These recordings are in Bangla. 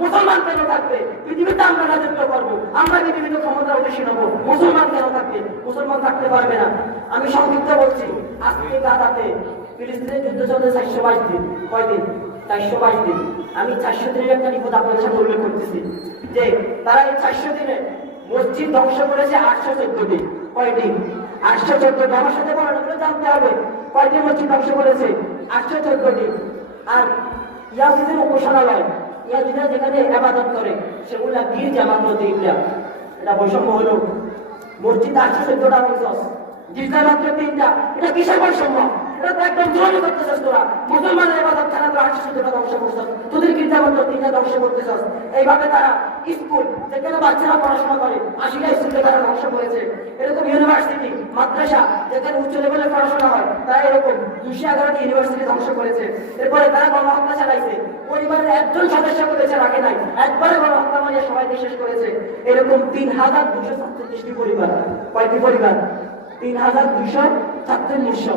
মুসলমান কেন থাকবে? পৃথিবীতে আমরা রাজত্ব করব, আমরা পৃথিবীতে ক্ষমতা অধিসীন হব মুসলমান কেন থাকবে? মুসলমান থাকতে পারবে না। আমি সংক্ষিপ্ত বলছি, আজকে গাদাতে ফিলিস্তিনের যুদ্ধ চলতে চারশো বাইশ দিন। কয়দিন? চারশো বাইশ দিন। আমি চারশো দিনের একটা রিপোর্ট আপনাদের সাথে উল্লেখ করতেছি যে, তারা এই চারশো দিনে মসজিদ ধ্বংস করেছে আটশো চোদ্দটি কয়টি আটশো চোদ্দটি আমার সাথে বলানো জানতে হবে। কয়টি মসজিদ ধ্বংস করেছে? আটশো চোদ্দটি আর ইয়াজিদের উপাসনালয় ইয়াজিরা যেখানে আবাদত করে, সেগুলা গির্জা মাত্র তিনটা এটা বৈষম্য হলো। মসজিদ আছে চোদ্দটা বলছস গির্জা মাত্র তিনটা। এটা কিসের বৈষম্য? এটা মুসলমানের আটশো চোদ্দটা ধ্বংস করছস। তোদের গির্জা মাত্র তিনটা ধ্বংস করতেছস? এইভাবে তারা স্কুল, যেখানে বাচ্চারা পড়াশোনা করে, আশিটা স্কুলে তারা ধ্বংস করেছে। এরকম ইউনিভার্সিটি মাদ্রাসা, যেখানে উচ্চ লেভেলে পড়াশোনা হয়, তারা এরকম দুশো এগারোটি ইউনিভার্সিটি ধ্বংস করেছে। এরপরে তারা গণহত্যা চালাইছে। পরিবারের একজন সদস্য করেছে রাখে নাই। একবারে গণহত্যা মারিয়ে সবাইকে শেষ করেছে। এরকম তিন হাজার দুশো সাতচল্লিশটি পরিবার। কয়টি পরিবার? তিন হাজার দুশো সাতচল্লিশশো।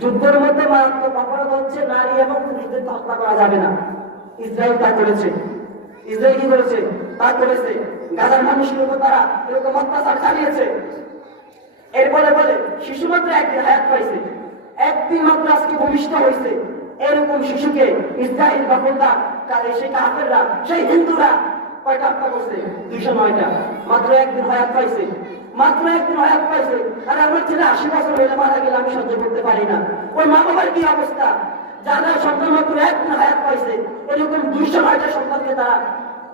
যুদ্ধের মধ্যে মারাত্মক অপরাধ হচ্ছে, নারী এবং পুরুষদেরকে হত্যা করা যাবে না। ইসরায়েল তা করেছে। ইসরায়েল কি করেছে? তা করেছে। গাজার মানুষের উপর তারা এরকম অত্যাচার চালিয়েছে। এরপরে বলে, শিশু মাত্র একদিন হায়াত পাইছে। একদিন মাত্র আজকে ভূমিষ্ঠ হয়েছে এরকম শিশুকে ইসরায়েল দখলদার কারে সেই কাফেররা, সেই হিন্দুরা কয়টা হত্যা করছে? দুইশো নয়টা। মাত্র একদিন হায়াত পাইছে। মাত্র একদিন হায়াত পাইছে আর আমার ছেলে আশি বছর হইলে মারা গেলে আমি সহ্য করতে পারি না। ওই মা বাবার কি অবস্থা? যারা সন্তান মাত্র একদিন হায়াত পাইছে এরকম দুইশো নয়টা সন্তানকে তারা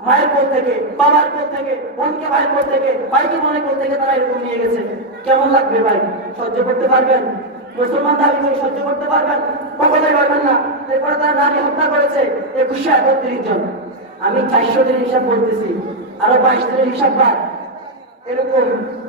মায়ের কোল থেকে, বাবার কোল থেকে, বোনকে ভাইয়ের কোল থেকে, ভাইকে বোনের কোল থেকে তারা এরকম নিয়ে গেছে। কেমন লাগবে ভাই? সহ্য করতে পারবেন? মুসলমান দাবি করে সহ্য করতে পারবেন? কখনোই পারবেন না। এরপরে তারা নারী হত্যা করেছে একুশশো একত্রিশ জন। আমি চারশো দিন হিসাব বলতেছি। আরও বাইশ দিনের হিসাব বাদ। এরকম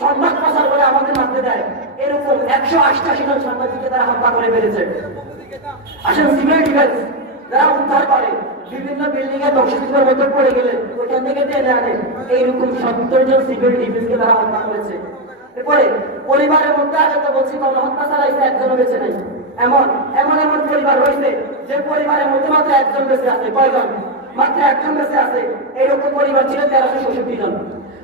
সংবাদ প্রচার করে আমাদের মারতে দেয়। এরকম একশো আষ্টাশি জন সাংবাদিককে তারা হত্যা করে ফেলেছে। আসেন সিভিল ডিফেন্স যারা উদ্ধার করে, বিভিন্ন বিল্ডিং এর ধ্বংসযুদ্ধের মধ্যে পড়ে গেলে ওইখান থেকে টেনে আনে। এইরকম সত্তর জন সিভিল ডিফেন্সকে তারা হত্যা করেছে। এরপরে পরিবারের মধ্যে আগে তো বলছি, গণহত্যা চালাইছে একজনও বেঁচে নেই। এমন এমন এমন পরিবার হয়েছে যে পরিবারের মধ্যে মাত্র একজন বেঁচে আছে। কয়জন? মাত্র একজন বেঁচে আছে। এইরকম পরিবার ছিল তেরোশো ষষট্টি জন।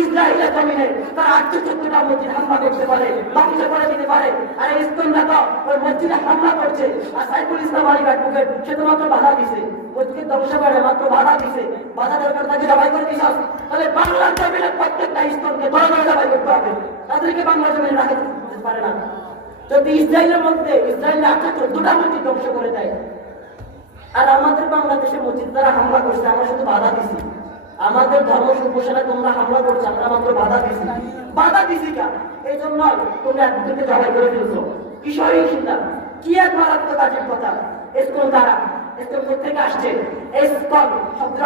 ইসরায়েলের জমিনে তারা আটশো চোদ্দটা মসজিদ হামলা করতে পারে, ধ্বংস করে দিতে পারে। আর এই নেতা ওই মসজিদে হামলা করছে। আর সাইফুল ইসলাম আলী অ্যাডভোকেট সে তো মাত্র বাধা দিছে। মসজিদ ধ্বংস করে, মাত্র বাধা দিছে। বাধা দরকার তাকে জবাই করে দিস তাহলে বাংলার জমিনে প্রত্যেকটা স্তরকে ধরে ধরে জবাই করতে হবে। তাদেরকে বাংলার জমিনে রাখা পারে না। যদি ইসরায়েলের মধ্যে, ইসরায়েলের আটটা চোদ্দটা মসজিদ ধ্বংস করে দেয়। আর আমাদের বাংলাদেশে মসজিদ দ্বারা হামলা করছে, আমরা শুধু বাধা দিছি। আমাদের ধর্ম সম্প্রসারে তোমরা হামলা করছ, আমরা মাত্র বাধা দিছি। বাধা দিছি কা? এই জন্য তোমরা একদিনকে জবাই করে ফেলছো। কি সহিংসতা কি এক মারাত্মক কাজের কথা? এসকল দ্বারা? এসকল থেকে আসছে? এসকল শব্দের